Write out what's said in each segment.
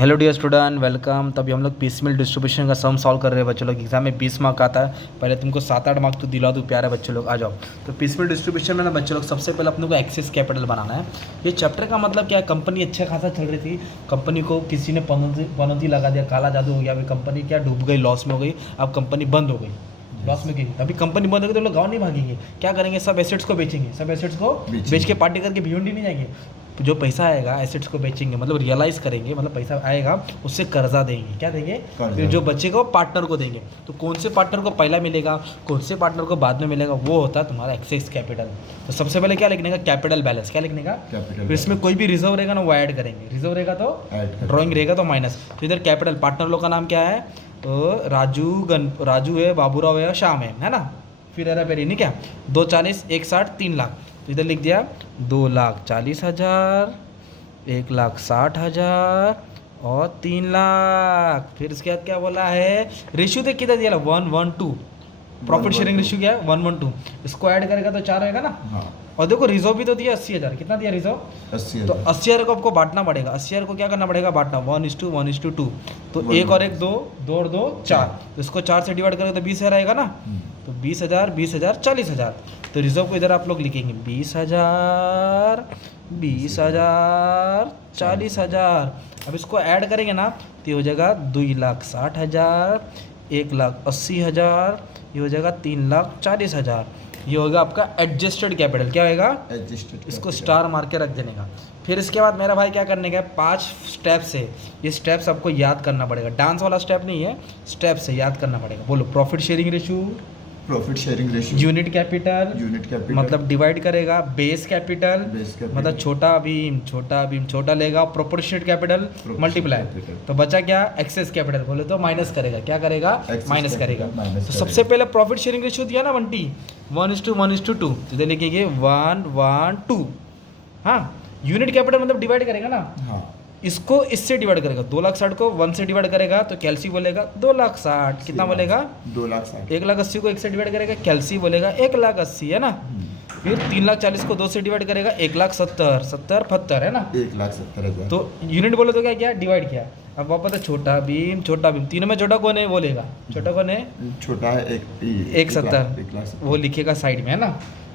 Hello dear student, welcome. तभी हम लोग पीसमेल डिस्ट्रीब्यूशन का सम सॉल्व कर रहे हैं बच्चों लोग। एग्जाम में 20 मार्क आता है, पहले तुमको 7-8 मार्क तो दिला दूँ प्यारे बच्चों लोग। आ जाओ। तो पीसमेल डिस्ट्रीब्यूशन में ना बच्चों लोग सबसे पहले अपने को एक्सेस कैपिटल बनाना है। ये चैप्टर का मतलब क्या है, कंपनी अच्छा खासा चल रही थी, कंपनी को किसी ने पनौती लगा दिया, काला जादू हो गया, अभी कंपनी क्या डूब गई, लॉस में हो गई, अब कंपनी बंद हो गई, लॉस में गई। अभी कंपनी बंद हो गई तो लोग गाँव नहीं भागेंगे, क्या करेंगे, सब एसेट्स को बेचेंगे, सब एसेट्स को बेच के पार्टी करके भिवंडी नहीं जाएंगे। जो पैसा आएगा एसेट्स को बेचेंगे, मतलब रियलाइज करेंगे, मतलब पैसा आएगा उससे कर्जा देंगे, क्या देंगे, फिर जो बचेगा वो पार्टनर को देंगे। तो कौन से पार्टनर को पहला मिलेगा, कौन से पार्टनर को बाद में मिलेगा, वो होता है तुम्हारा एक्सेस कैपिटल। तो सबसे पहले क्या लिखने का, कैपिटल बैलेंस। क्या लिखने का, फिर इसमें कोई भी रिजर्व रहेगा ना वो ऐड करेंगे, रिजर्व रहेगा तो ड्रॉइंग रहेगा तो माइनस। तो इधर कैपिटल पार्टनर लोग का नाम क्या है, तो राजू है, बाबूराव है, श्याम है ना। फिर हेरा फेरी नहीं क्या, 240, 160, 3 लाख। तो इधर लिख दिया 2,40,000, 1,60,000 और 3 लाख। फिर इसके बाद क्या बोला है, रेशियो देख किधर दिया, 1:1:2। प्रॉफिट शेयरिंग रेशियो क्या है, 1:1:2। इसको ऐड करेगा तो 4 होगा ना। हाँ। और देखो रिजर्व भी तो दिया 80,000। कितना दिया रिजर्व, 80,000। तो 80,000 को आपको बांटना पड़ेगा। 80,000 को क्या करना पड़ेगा, बांटना 1:1:2। तो 1 और 1 2, 2 और 2 4। तो इसको 4 से डिवाइड करेगा तो 20,000 आएगा ना। तो 20,000, 20,000, 40,000। तो रिजर्व को इधर आप लोग लिखेंगे 20,000, 20,000, 40,000। अब इसको ऐड करेंगे ना तो ये हो जाएगा 2,60,000, 1,80,000, ये हो जाएगा 3,40,000। ये होगा आपका एडजस्टेड कैपिटल। क्या होगा, एडजस्टेड। इसको स्टार मार के रख देने का। फिर इसके बाद मेरा भाई क्या करने का है, 5 स्टेप्स है। ये स्टेप्स आपको याद करना पड़ेगा, डांस वाला स्टेप नहीं है, स्टेप्स है, याद करना पड़ेगा। बोलो, profit sharing ratio, unit capital मतलब डिवाइड करेगा, बेस कैपिटल मतलब छोटा भीम छोटा लेगा, प्रोपोर्शनेट कैपिटल मल्टीप्लाई। तो बचा क्या, एक्सेस कैपिटल। बोले तो माइनस करेगा, क्या करेगा, माइनस करेगा। तो सबसे पहले प्रॉफिट शेयरिंग रेशियो दिया ना 1:2। इधर लिखेंगे 1:2। हाँ, यूनिट कैपिटल मतलब डिवाइड करेगा ना। हाँ। इसको इससे डिवाइड करेगा, 2,60,000 को 1 से डिवाइड करेगा तो कैल्सी बोलेगा 2,60,000। कितना बोलेगा, 2,60,000। 1,80,000 को 1 से डिवाइड करेगा, कैल्सी बोलेगा 1,80,000 है ना। फिर 3,40,000 को 2 से डिवाइड करेगा, 1,70,000, 70 है ना, 1,70,000। तो यूनिट बोले तो क्या किया, डिवाइड किया। अब वापस है छोटा भीम, तीनों में छोटा कौन है बोलेगा, छोटा कौन है, छोटा है 1,70,000, वो लिखेगा साइड में है ना।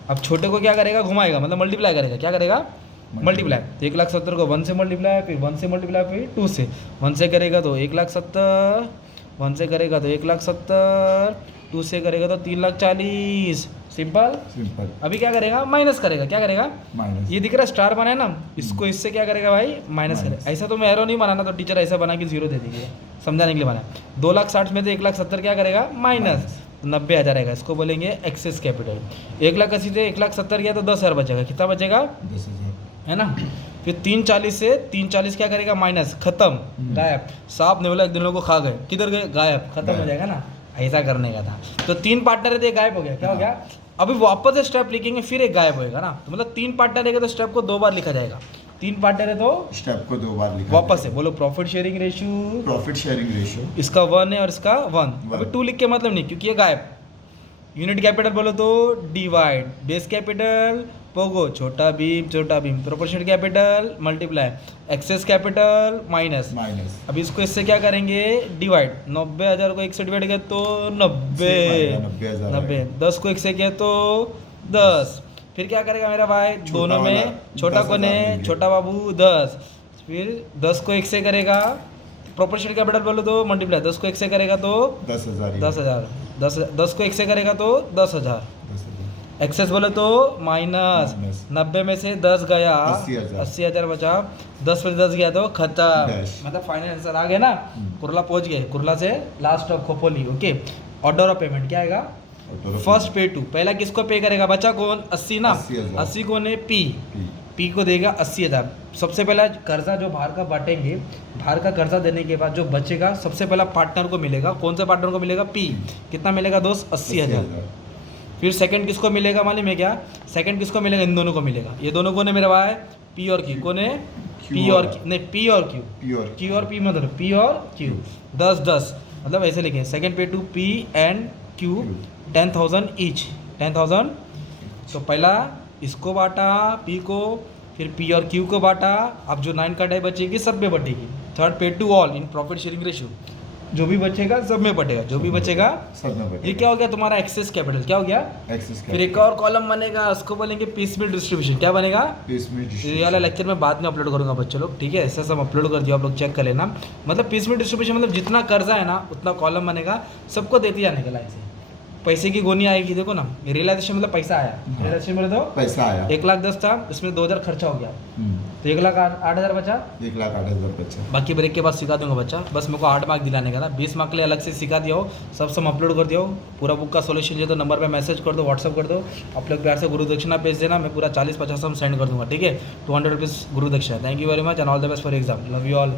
अब छोटे को क्या करेगा, घुमाएगा, मतलब मल्टीप्लाई करेगा। क्या करेगा, मल्टीप्लाई। तो 1,70,000 को 1 से मल्टीप्लाई, फिर 1 से मल्टीप्लाई, फिर 2 से। 1 से करेगा तो 1,70,000, 1 से करेगा तो 1,70,000, 2 से करेगा तो 3,40,000। सिंपल। अभी क्या करेगा, माइनस करेगा। क्या करेगा, माइनस। ये दिख रहा है स्टार बना है ना, इसको इससे क्या करेगा भाई, माइनस करेगा। ऐसा तो मैं एरो नहीं बनाना, तो टीचर ऐसा बना के 0 दे दीजिए, समझाने के लिए बना। 2,60,000 में तो 1,70,000 क्या करेगा, माइनस 90,000 आएगा। इसको बोलेंगे एक्सेस कैपिटल। 1,80,000 से 1,70,000 गया तो 10,000 बचेगा। कितना बचेगा, 10,000 है ना। फिर 3,40,000 से 3,40,000 क्या करेगा, माइनस, खत्म, गायब। सांप ने बोला एक दिन लोगों को खा गए, किधर गए, गायब, खत्म हो जाएगा ना। ऐसा करने का था। तो 3 पार्टनर है, गायब हो गया। क्या हो गया, अभी वापस स्टेप लिखेंगे, फिर एक गायब होएगा ना। तो मतलब 3 पार्टनर है तो स्टेप को 2 बार लिखा जाएगा। 3 पार्टनर है तो स्टेप को 2 बार लिखा वापस है। बोलो, प्रॉफिट शेयरिंग रेशियो, इसका 1 है और इसका 1। अभी 2 लिख के मतलब नहीं, क्योंकि ये गायब। यूनिट कैपिटल बोलो तो divide, base capital Pogo, Chhota Bheem, proportionate capital multiply, excess capital minus. अब इसको इससे क्या करेंगे, डिवाइड। 90,000 को 1 से डिवाइड किया तो 90, 10 को 1 से किया तो 10। फिर क्या करेगा मेरा भाई, दोनों में छोटा कौन है, छोटा बाबू 10। फिर 10 को 1 से करेगा, प्रोपोर्शनेट कैपिटल बोलो तो मल्टीप्लाई, 10 को 1 से करेगा तो 10,000, 10 को 1 से करेगा तो 10,000। एक्सेस बोले तो माइनस, 90 में से 10 गया, 80,000 बचा, 10 में 10 गया तो खत्म। मतलब फाइनल आंसर आ गया ना। कुर्ला पहुंच गए, कुर्ला से last of Khopoli. Okay, order of payment क्या आएगा, फर्स्ट पे टू। पहला किसको पे करेगा, बचा कौन, 80 ना, 80 कौन है, पी को देगा 80,000। सबसे पहला कर्जा जो बाहर का बांटेंगे, बाहर का कर्जा देने के बाद जो बचेगा सबसे पहला पार्टनर को मिलेगा। कौन सा पार्टनर को मिलेगा, पी। कितना मिलेगा दोस्त, 80,000। फिर सेकंड किसको मिलेगा मालूम है क्या, सेकंड किसको मिलेगा, इन दोनों को मिलेगा। ये दोनों कौन है मेरा भाई, पी और क्यू। कौन है, पी और क्यू, नहीं पी और क्यू, क्यू और पी मतलब पी और क्यू। 10-10 मतलब ऐसे लिखे, सेकंड पे two P and Q, 10,000 each, 10,000। तो पहला इसको बांटा पी को, फिर पी और क्यू को बांटा। अब जो 9 का डाई बचेगी सब में बटेगी। Third paid to all in profit sharing ratio, जो भी बचेगा सब में बटेगा, जो भी बचेगा सब में बटेगा। ये क्या हो गया तुम्हारा एक्सेस कैपिटल, क्या हो गया एक्सेस फिर एक और कॉलम बनेगा, उसको बोलेंगे पीसमेल डिस्ट्रीब्यूशन, क्या बनेगा ये वाला लेक्चर में बाद में अपलोड करूंगा बच्चे लोग, ठीक है ऐसा सब अपलोड कर दिया, आप लोग चेक कर लेना। मतलब पीसमेल डिस्ट्रीब्यूशन मतलब जितना कर्जा है ना उतना कॉलम बनेगा, सबको देती जाने का लाइन से, पैसे की गोनी आएगी, देखो ना रियलाइजेशन मतलब पैसा आया, रियलाइजेशन बोले तो पैसा आया 1,10,000 था, इसमें 2,000 खर्चा हो गया, तो 1,08,000 बचा, 1,08,000 बचा। बाकी ब्रेक के बाद सिखा दूंगा बच्चा, बस मेरे को 8 मार्क दिलाने का था, 20 मार्क के लिए अलग से सिखा दिया हो, सब अपलोड कर दिया हो, पूरा बुक का सॉल्यूशन जो तो नंबर पे मैसेज कर दो, व्हाट्सअप कर दो, आप लोग प्यार से गुरु दक्षिणा भेज देना, मैं पूरा 40-50 हम सेंड कर दूंगा, ठीक है 200 रुपीज़ गुरु दक्षिणा। Thank you very much and all the best for exam, love you all.